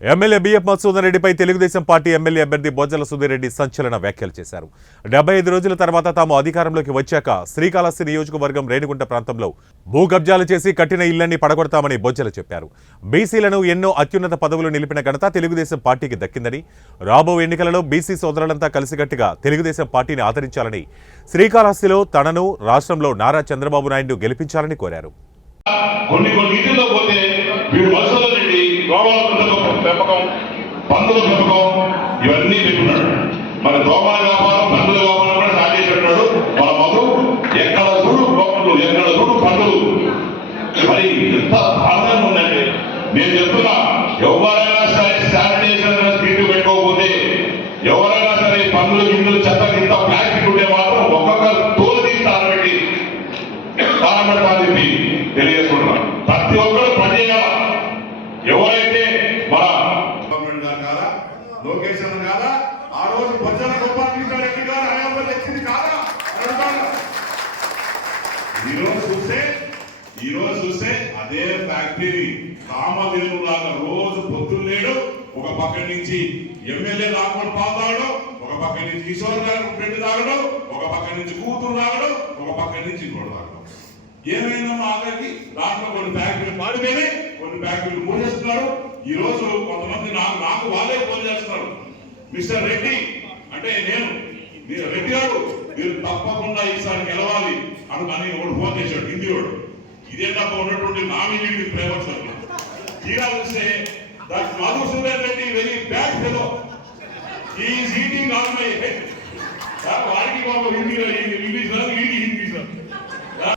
MLA BF Madhusudan రెడ్డిపై Telugu Desam party MLA అభ్యర్థి బొజ్జల సుధీర్ రెడ్డి సంచలన వ్యాఖ్యలు చేశారు. 75 రోజుల తర్వాత తాము అధికారంలోకి వచ్చాక శ్రీకాళహస్తి నియోజకవర్గం రేణిగుంట ప్రాంతంలో భూ కబ్జాలు చేసి కట్టిన ఇళ్లన్నీ పడగొడతామని బొజ్జల చెప్పారు. బీసీలను ఎన్నో అత్యున్నత పదవులు నిలిపిన ఘనత తెలుగుదేశం పార్టీకి దక్కిందని, రాబో ఎన్నికలలో బీసీ సోదరులంతా కలిసికట్టుగా తెలుగుదేశం పార్టీని ఆదరించాలని, శ్రీకాళహస్తిలో తనను రాష్ట్రంలో నారా చంద్రబాబు నాయుడు గెలిపించాలని కోరారు. పెంపకం, పందుల పెంపకం ఇవన్నీ పెట్టున్నాడు. మరి దోమల వ్యాపారం, పందుల వ్యాపారం కూడా స్టార్ట్ చేసి ఉన్నాడు. మన మధు ఎక్కడ చూడు దోమలు, ఎక్కడ చూడు పందులు. మరి ఎంత దారుణంగా ఉందంటే నేను చెప్తున్నా, ఎవరైనా సరే శానిటైజర్ స్పీడ్ పెట్టుకోకపోతే, ఎవరైనా సరే పందులు గిందులు చెత్త గింత ప్లాస్టిక్ ఉంటే మాత్రం ఒక్కొక్కరు తోలు తీసి తారబెట్టి చెప్పి తెలియజేసుకుంటున్నాను. ప్రతి ఒక్కరు పనిచేయాల. ఎవరైతే మన గవర్నమెంట్ గారు కాదా, లోకేష్ అన్న కాదా, ఆ రోజు బొజ్జల గోపాలకృష్ణ రెడ్డి గారు హయాంలో తెచ్చింది కాదా అడుగుతాను. ఈ రోజు చూస్తే అదే ఫ్యాక్టరీ కామధేను లాగా రోజు పొద్దులు లేడు, ఒక పక్క నుంచి ఎమ్మెల్యే లాక్కొని పాతాడు, ఒక పక్క నుంచి కిషోర్ గారు పెట్టి తాగడు, ఒక పక్క నుంచి కూతురు తాగడు, ఒక పక్క నుంచి ఇంకోటి తాగడు. ఏమైనా ఆఖరికి దాంట్లో కొన్ని ఫ్యాక్టరీలు మారిపోయినాయి, కొన్ని ఫ్యాక్టరీలు మూసేస్తున్నారు. ఈ రోజు కొంతమంది నాకు వాళ్ళే ఫోన్ చేస్తున్నారు, మిస్టర్ రెడ్డి అంటే మీరు రెడ్డి గారు మీరు తప్పకుండా ఈసారి గెలవాలి అని ఒకటి ఫోన్ చేశాడు హిందీ వాడు. ఇదే తప్ప ఉన్నటువంటి నామినీ ప్రేమ తీరా చూస్తే that Madhusudan Reddy very bad fellow, is eating on my head. వాడికి హిందీలో ఇంగ్లీష్ వీడికి హిందీ